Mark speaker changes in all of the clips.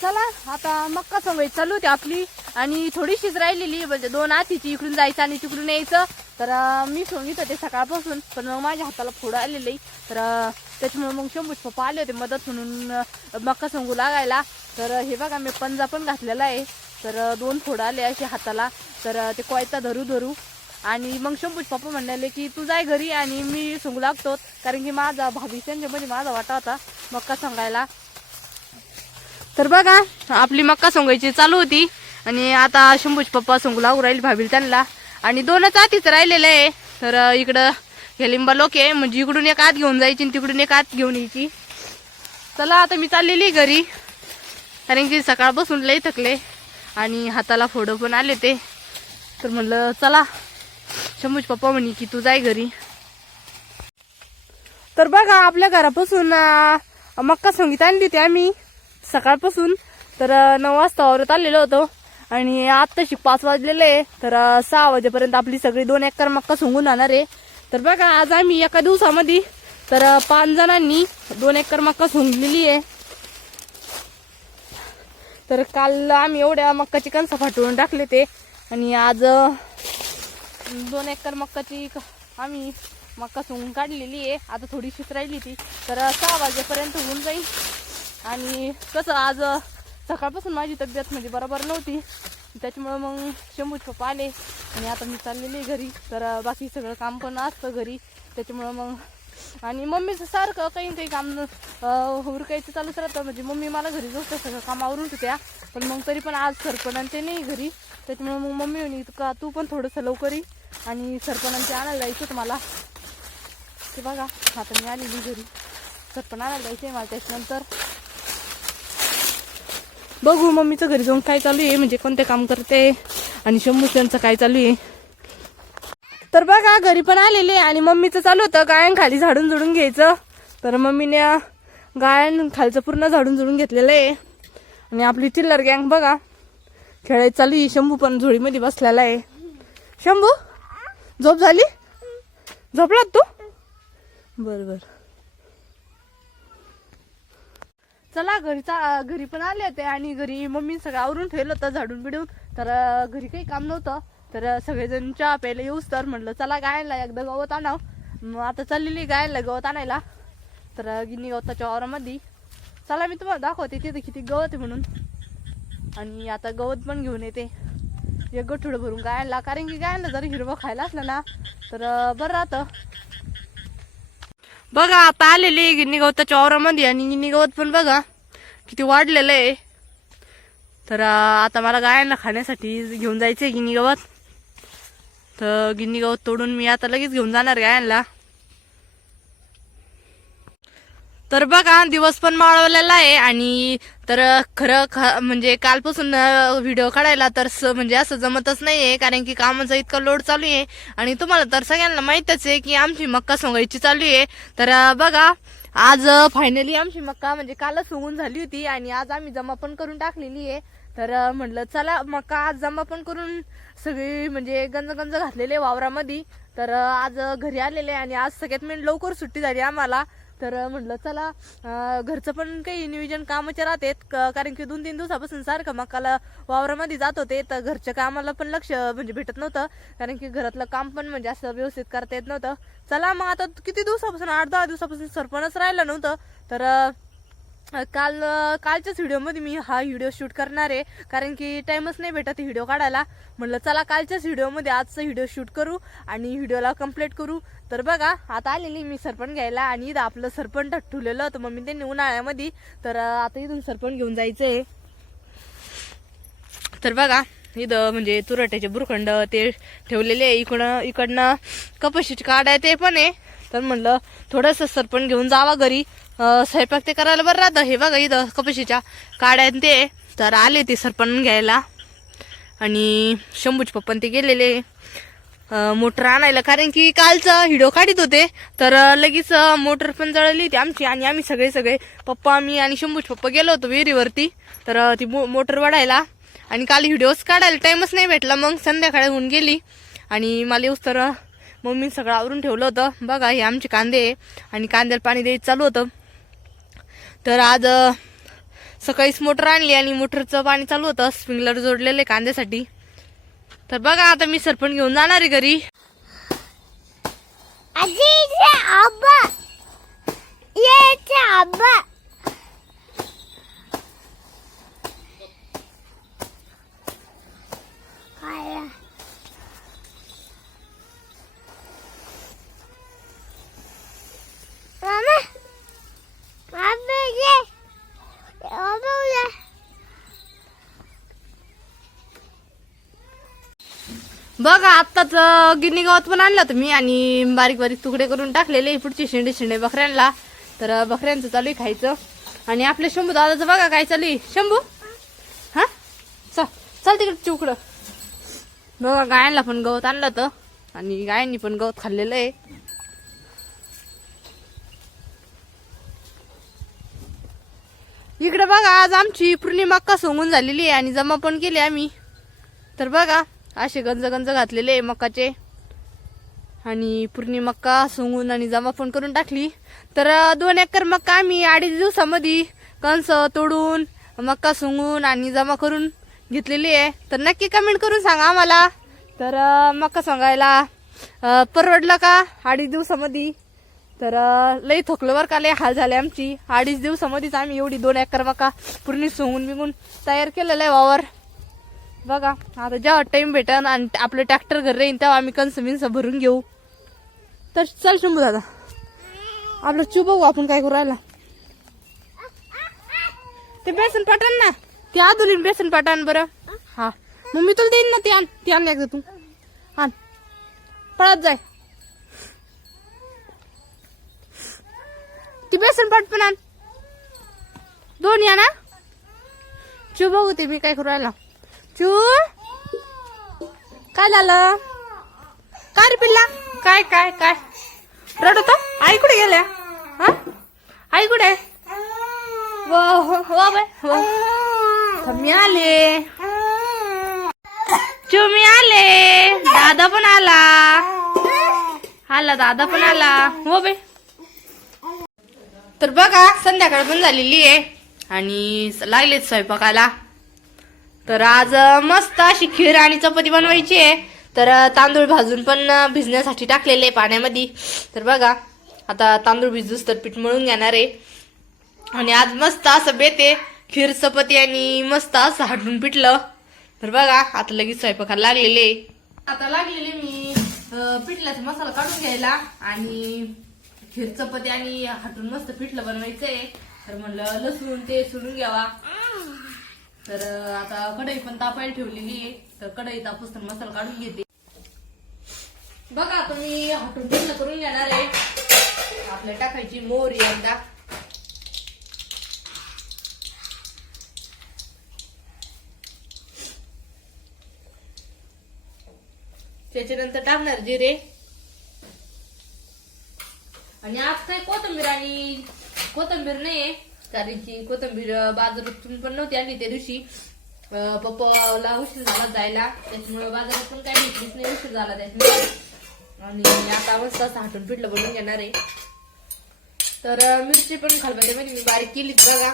Speaker 1: चला आता मक्का संगई चालू होती आपली आणि थोडीशीच राहिलेली म्हणजे दोन आतीची इकडून जायचं आणि तिकडून यायचं. तर मी सांगित होते सकाळपासून पण मग माझ्या हाताला फोड आलेली. तर त्याच्यामुळे मग शंभूच पप्पा आले होते मदत म्हणून मक्का संगू लागायला. तर हे बघा मी पंजा पण घातलेला आहे. तर दोन फोड आले असे हाताला. तर ते कोयता धरू धरू. आणि मग शंभूच पप्पा म्हणाले की तू जाय घरी आणि मी सांगू लागतो. कारण की माझा भाभी त्यांच्यामध्ये माझा वाटा होता मक्का सांगायला. तर बघा आपली मक्का सोंगायची चालू होती आणि आता शंभूज पप्पा सोंगू लागू राहील भाभील त्यांना. आणि दोनच आधीच राहिलेलं आहे. तर इकडं हे लिंबा लोक आहे. म्हणजे इकडून एक आत घेऊन जायची आणि तिकडून एक आत घेऊन यायची. चला आता मी चाललेली घरी. कारण की सकाळ बसून लई थकले. आणि हाताला फोडं पण आले ते. तर म्हणलं चला शंभूज पप्पा म्हणे की तू जाय घरी. तर बघा आपल्या घरापासून मक्का सोंगीत आणली होती आम्ही. सकाळपासून तर नऊ वाजता औरत आलेलो होतो. आणि आत्ताशी पाच वाजलेले आहे. तर सहा वाजेपर्यंत आपली सगळी दोन एकर मक्का सोंगून राहणार आहे. तर बघा आज आम्ही एका दिवसामध्ये तर पाच जणांनी दोन एकर मक्का सोंगलेली आहे. तर काल आम्ही एवढ्या मक्काची कणसं फाटवून टाकले ते. आणि आज दोन एकर मक्काची आम्ही मक्का सोंगून काढलेली आहे. आता थोडीशीच राहिली ती. तर सहा वाजेपर्यंत होऊन जाईल. आणि कसं आज सकाळपासून माझी तब्येत म्हणजे बरोबर नव्हती. त्याच्यामुळं मग शंभूच पप्पा आले आणि आता मी चाललेले घरी. तर बाकी सगळं काम पण असतं घरी. त्याच्यामुळं मग आणि मम्मीचं सारखं काही काही काम हुरकायचं चालूच राहतं. म्हणजे मम्मी मला घरी जाऊ सगळं काम आवरून होत्या. पण मग तरी पण आज सरपणांचे नाही घरी. त्याच्यामुळे मग मम्मी म्हणे का तू पण थोडंसं लवकर ये. आणि सरपणांचे आणायला जायचं होतं मला. ते बघा आता मी आलेली घरी. सरपण आणायला जायचं आहे मला त्याच्यानंतर. बघू मम्मीचं घरी जाऊन काय चालू आहे म्हणजे कोणते काम करते आणि शंभूचं काय चालू आहे. तर बघा घरी पण आलेले आणि मम्मीचं चालू होतं गायन खाली झाडून झुडून घ्यायचं. तर मम्मीने गायन खालचं पूर्ण झाडून झुडून घेतलेलं आहे. आणि आपली चिल्लर गँग बघा खेळायचं चालू आहे. शंभू पण झोळीमध्ये बसलेला आहे. शंभू झोप झाली? झोपलात तू? बरं बरं. चला घरी चा घरी पण आले होते आणि घरी मम्मी सगळं आवरून ठेवलं होतं झाडून बिडून. तर घरी काही काम नव्हतं. तर सगळेजण चहा प्यायला येऊस तर म्हणलं चला गायला एकदा गवत आणाव. मग आता चाललेली गायला गवत आणायला. तर गिनी गिन्नी गवताच्या वावरामध्ये. चला मी तुम्हाला दाखवते तिथे किती गवत आहे म्हणून. आणि आता गवत पण घेऊन येते. एक गठुडं भरून गायला. कारण की गायला जर हिरवं खायला असलं ना तर बरं राहतं. बघा आता आलेली गिन्नी गवताच्या वावरामध्ये आणि गिन्नी गवत पण बघा किती वाढलेलं आहे. तर आता मला गायांना खाण्यासाठी घेऊन जायचंय गिन्नी गवत. तर गिन्नी गवत तोडून मी आता लगेच घेऊन जाणार गायांना. तर बघा दिवस पण माळवलेला आहे आणि तर खरं ख म्हणजे कालपासून व्हिडिओ काढायला तर स- म्हणजे असं जमतच नाहीये. कारण की कामाचा इतका लोड चालू आहे. आणि तुम्हाला तर सगळ्यांना माहीतच आहे की आमची मक्का सोंगायची चालू आहे. तर बघा आज फायनली आमची मक्का म्हणजे कालच सोंगून झाली होती. आणि आज आम्ही जमा पण करून टाकलेली आहे. तर म्हटलं म्हणलं चला मक्का आज जमा पण करून सगळी म्हणजे गंज गंज घातलेले वावरामध्ये. तर आज घरी आलेले आणि आज सगळ्यात मेन लवकर सुट्टी झाली आम्हाला. तर म्हटलं चला घरचं पण काही नियोजन कामाचे राहतेत कारण की दोन तीन दिवसापासून सारखं मकाला वावरामध्ये जात होते तर घरच्या कामाला पण लक्ष म्हणजे भेटत नव्हतं कारण की घरातलं काम पण म्हणजे असं व्यवस्थित करता येत नव्हतं. चला मग आता किती दिवसापासून? आठ दहा दिवसापासून सरपणच राहिलं नव्हतं तर काल कालच्याच व्हिडिओमध्ये मी हा व्हिडिओ शूट करणार आहे. कारण की टाइमच नाही भेटत व्हिडिओ काढायला. म्हणलं चला कालच्याच व्हिडिओमध्ये आजचा व्हिडिओ शूट करू आणि व्हिडिओला कंप्लीट करू. तर बघा आता आलेली मी सरपण घ्यायला आणि इथं आपलं सरपण ठेवलेलं होतं. मम्मी त्यांनी उन्हाळ्यामध्ये तर आता इथून सरपण घेऊन जायचं आहे तर बघा इथं म्हणजे तुरट्याचे बुरखंड ते ठेवलेले आहे. इकडं इकडनं कपाशीची काढ आहे ते पण आहे. तर म्हणलं थोडंसं सरपण घेऊन जावा घरी. स्वयंपाक ते करायला बरं राहतं. हे बघा इथं कपशीच्या काड्यान ते. तर आले ते सरपण घ्यायला. आणि शंभूच पप्पन ते गेलेले. मोटर आणायला. कारण की कालचा हिडो काढत होते. तर लगेच मोटर पण जळली होती आमची. आणि आम्ही सगळे सगळे पप्पा आम्ही आणि शंभूच पप्पा गेलो होतो विहिरीवरती. तर ती मो- मोटर वाढायला. आणि काल व्हिडिओज काढायला टाईमच नाही भेटला. मग संध्याकाळी होऊन गेली. आणि मला येऊस तर मम्मी सगळं आवरून ठेवलं होतं. बघा हे आमचे कांदे. आहे आणि कांद्याला पाणी द्यायचं चालू होतं. तर आज सकाळीच मोटर आणली आणि मोटरचं पाणी चालू होतं स्प्रिंकलर जोडलेलं आहे कांद्यासाठी. तर बघा आता मी सरपण घेऊन जाणार आहे घरी.
Speaker 2: आजीचे आबा येचे आबा काय आहे? मामा मामा ये आबा ये
Speaker 1: बघा आत्ताच गिनी गवत पण आणलं तुम्ही आणि बारीक बारीक तुकडे करून टाकलेले पुढचे शेंडे शेंडे बकऱ्यांना तर बकऱ्यांचं चालू आहे खायचं. आणि आपल्या शंभू दादाचं बघा काय चालू आहे. शंभू? हा? चल चल तिकडे चुकडं बघा गायांना पण गवत आणलं तर आणि गायांनी पण गवत खाल्लेलं आहे. इकडे बघा आज आमची पूर्ण मक्का सोंगून झालेली आहे आणि जमा पण केली आम्ही. तर बघा असे गंज गंज घातलेले आहे मक्काचे आणि पूर्ण मक्का सोंगून आणि जमा पण करून टाकली. तर दोन एकर मक्का आम्ही अडीच दिवसामध्ये कंस तोडून मक्का सोंगून आणि जमा करून घेतलेली आहे. तर नक्की कमेंट करून सांगा आम्हाला. तर मक्का सांगायला परवडलं का अडीच दिवसामध्ये? तर लई थोकलं बरं का लई हाल झाले आमची. अडीच दिवसामध्येच आम्ही एवढी दोन एकर मका पूर्ण सोंगून बिगून तयार केलेलं आहे वावर. बघा आता जेव्हा टाइम भेटेल आणि आपलं ट्रॅक्टर घर राहीन तेव्हा आम्ही कणसं भरून घेऊ. तर चल शंभू दादा. आपलं चू बघू आपण काय करू राहिला. ते बेसन पाटण ना. ते आधुनिक बेसन पाटण बरं. हा. मग मी तुला देईन ना ते आण. ते आण एकदा तू. आण. पळत जाय. ती बेसन पाठ पण आण. दोन या ना चू बघू ते मी काय करू राहिला. चू काय झालं? काय रे पिल्ला? काय काय काय? रडत आई कुठे गेल्या? हा? आई कुठे? मी आले. चू मी आले. दादा पण आला. आला दादा पण आला. हो बे तर बघा संध्याकाळ पण झालेली आहे. आणि लागलेत स्वयंपाकाला. तर आज मस्त अशी खीर आणि चपाती बनवायची आहे. तर तांदूळ भाजून पण भिजण्यासाठी टाकलेले आहे पाण्यामध्ये. तर बघा आता तांदूळ भिजूस तर पीठ मळून घेणार आहे. आणि आज मस्त असं बेते खीर चपाती आणि मस्त असं हाटून पिठलं. तर बघा आता लगेच स्वयंपाकाला लागलेले आता लागलेले मी पिठल्याचा मसाला काढून घ्यायला आणि खीर चपाती आणि हाटून मस्त पिठलं बनवायचंय. तर म्हणलं लसूण ते सोडून घ्यावा. तर आता कढई पण तापायला ठेवलेली आहे तर कढई तापूस तर मसाला काढून घेते. बघा तुम्ही मी हॉटून पिठलं करून घेणार आहे. आपल्या टाकायची मोहरी एकदा. त्याच्यानंतर टाकणार जिरे. आणि आज काय कोथंबीर आणि कोथंबीर नाहीये. कारण की कोथंबीर बाजारातून पण नव्हती आणली त्या दिवशी. पप्पाला उशीर झाला जायला. त्याच्यामुळे बाजारात पण काय भेटलीच नाही उशीर झाला त्याच्यामुळे. आणि आता मस्त असं हाटून पिठलं बनवून घेणार आहे. तर मिरची पण खलबत्त्यामध्ये म्हणजे मी बारीक केलीच बघा.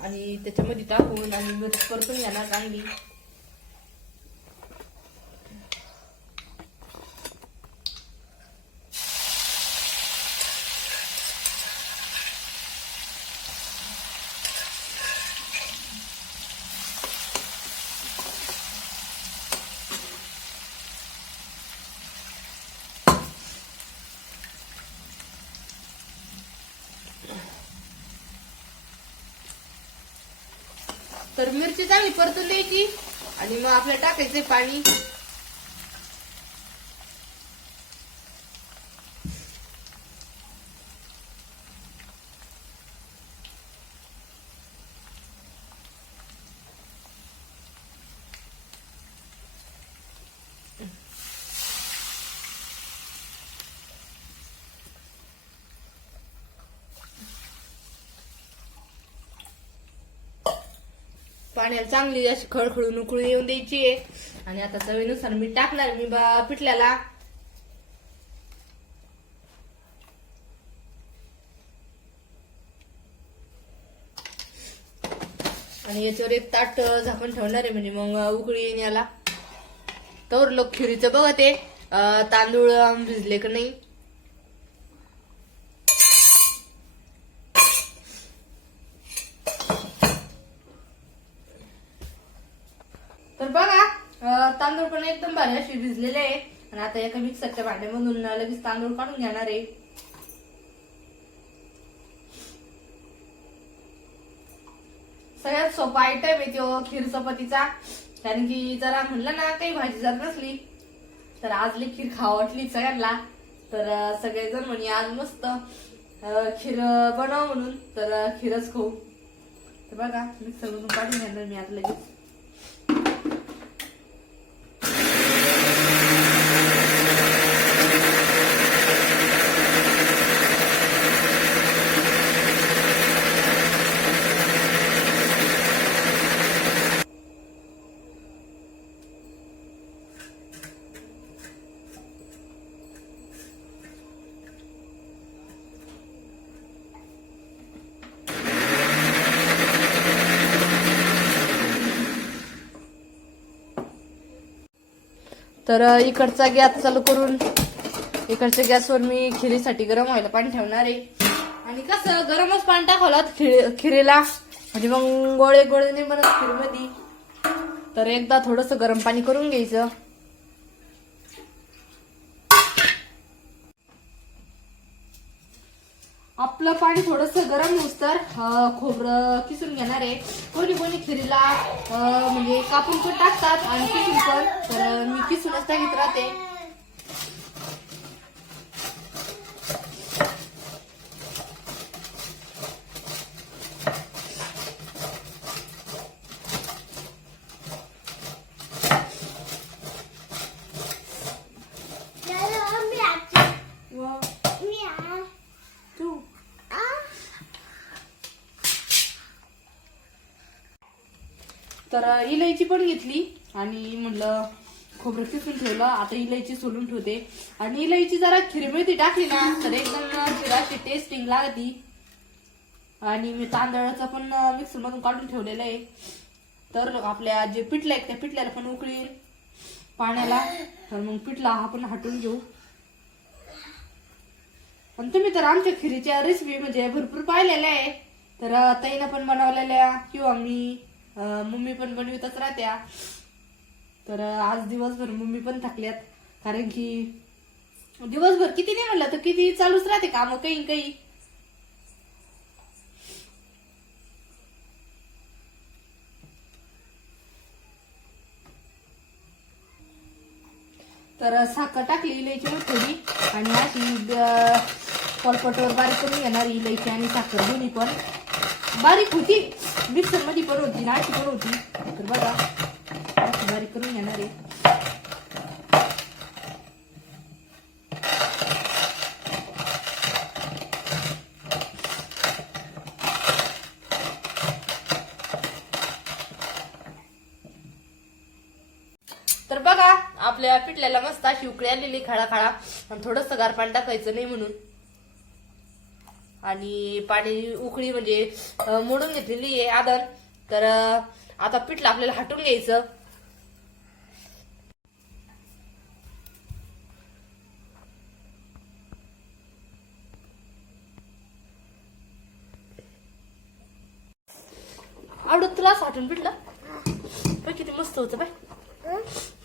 Speaker 1: आणि त्याच्यामध्ये टाकून आणि मिरची परतून घेणार चांगली. मिरची चांगली परतून द्यायची. आणि मग आपल्याला टाकायचंय पाणी. पाण्याला चांगली अशी खळखळून उकळून येऊन द्यायची आहे. आणि आता चवीनुसार मी टाकणार मी पिठल्याला. आणि याच्यावर एक ताट झाकून ठेवणार आहे म्हणजे मग उकळी येण्याला. तर लोक खिरीचं बघते तांदूळ भिजले का नाही. तांदूळ पण एकदम भारी अशी भिजलेले आहे आणि आता एका मिक्सरच्या भांड्यामधून लगेच तांदूळ काढून घेणार आहे. सगळ्यात सोपा आयटम आहे तो खीर चपातीचा. कारण की जरा म्हणलं ना काही भाजी जात नसली तर आजली खीर खावा वाटली सगळ्यांना. तर सगळेजण म्हणे आज मस्त खीर बनव म्हणून. तर खीरच खाऊ. तर बघा मिक्सरमधून काढून घेणार मी आता लगेच. तर इकडचा गॅस चालू करून इकडच्या गॅसवर मी खिरीसाठी गरम व्हायला पाणी ठेवणार आहे. आणि कसं गरमच पाणी टाकवलं खिरी खिरीला. म्हणजे मग गोळे गोळे नाही बनत खीरमध्ये. तर एकदा थोडस गरम पाणी करून घ्यायचं. आपलं पाणी थोडस गरम नुसतं तर खोबरं किसून घेणार आहे. कोणी कोणी खिरीला म्हणजे कापून पण टाकतात आणि किसून पण. तर मी किसूनच टाकीत राहते
Speaker 2: दादा, मी आजी.
Speaker 1: व
Speaker 2: मी आ.
Speaker 1: तू
Speaker 2: आ.
Speaker 1: तर इलायची पण घेतली आणि म्हणलं खोबरं किसून ठेवलं. आता इलायची सोलून ठेवते. आणि इलायची जरा खिरमेळती टाकली ना तर एकदम खिराची टेस्टिंग लागती. आणि मी तांदळाचं पण मिक्सर मधून काढून ठेवलेलं आहे. तर आपल्या जे पिठलं आहेत त्या पिठल्याला पण उकळी पाण्याला. तर मग पिठला हा पण हटून घेऊ. पण तुम्ही तर आमच्या खिरीच्या रेसिपी म्हणजे भरपूर पाहिलेल्या आहे. तर ताईनं पण बनवलेल्या किंवा मी मम्मी पण बनवितच राहत्या. तर आज दिवसभर मम्मी पण थकल्यात. कारण की दिवसभर किती नाही म्हणलं तर किती चालूच राहते काम काही काही. तर साखर टाकली इलायची थोडी. आणि अशी अं, पलपटवर बारीक करून घेणार इलायची आणि साखर दोन्ही पण. बारीक होती. मिक्सरमध्ये पण होती ना अशी पण होती तर बघा अशी बारीक करून घेणार आहे. तर बघा आपल्या पिठल्याला मस्त अशी उकळी आलेली खाळा खाळा. आणि थोडस गारपाणी टाकायचं नाही म्हणून. आणि पाणी उकळी म्हणजे मोडून घेतलेली आहे आदर. तर आता पिठलं आपल्याला हटून घ्यायचं. आवडत तुला असं हटून पिठलं? पण किती मस्त होतं बाय?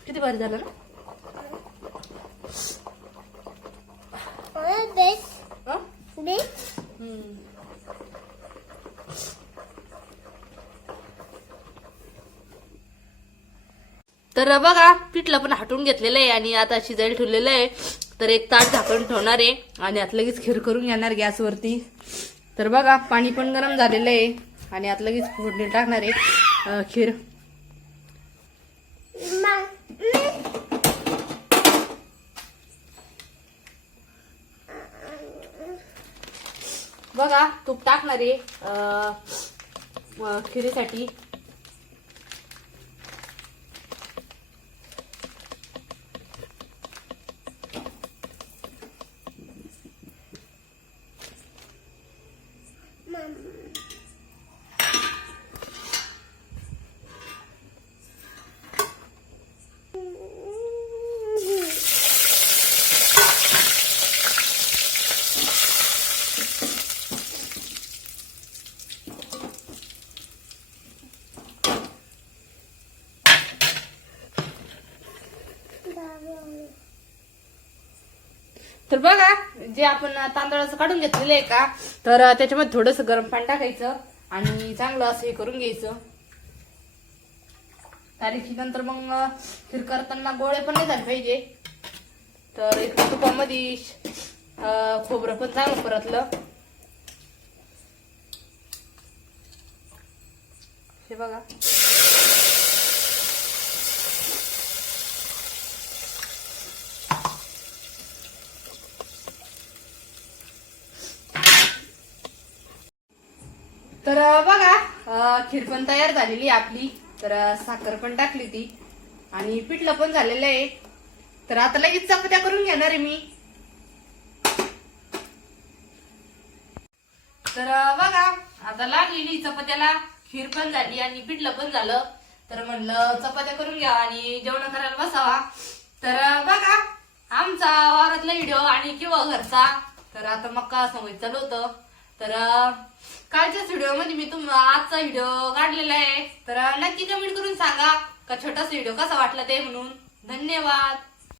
Speaker 1: किती भारी झालं ना? तर बघा पिठलं पण हटून घेतलेलं आहे आणि आता शिजायला ठेवलेलं आहे. तर एक ताट झाकण ठेवणार आहे आणि आत लगेच खीर करून घेणार गॅसवरती. तर बघा पाणी पण गरम झालेलं आहे आणि आत लगेच फोडणी टाकणार आहे. खीर
Speaker 2: मा. हं?
Speaker 1: बघा तूप टाकणार आहे खिरीसाठी तर बघा जे आपण तांदळाचं काढून घेतलेलं आहे का तर त्याच्यामध्ये थोडस गरम पाणी टाकायचं आणि चांगलं असं हे करून घ्यायचं. तारीखी नंतर मग खीर करताना गोळे पण नाही झाले पाहिजे. तर इकडे तुपामध्ये खोबरं पण चांगलं परतलं. हे बघा. तर बघा खीर पण तयार झालेली आहे आपली. तर साखर पण टाकली ती. आणि पिठलं पण झालेलं आहे. तर आता लगेच चपात्या करून घेणार आहे मी. तर बघा आता लागलेली चपात्याला खीर पण झाली आणि पिठलं पण झालं. तर म्हणलं चपात्या करून घ्या आणि जेवण करायला बसावा. तर बघा आमचा वावरातला व्हिडिओ आणि किंवा घरचा. तर आता मक्का समोर चालू होतं. तर कालच्याच व्हिडिओमध्ये मी तुम आजचा व्हिडिओ काढलेला आहे. तर नक्की कमेंट करून सांगा का छोटासा व्हिडिओ कसा वाटला ते म्हणून. धन्यवाद.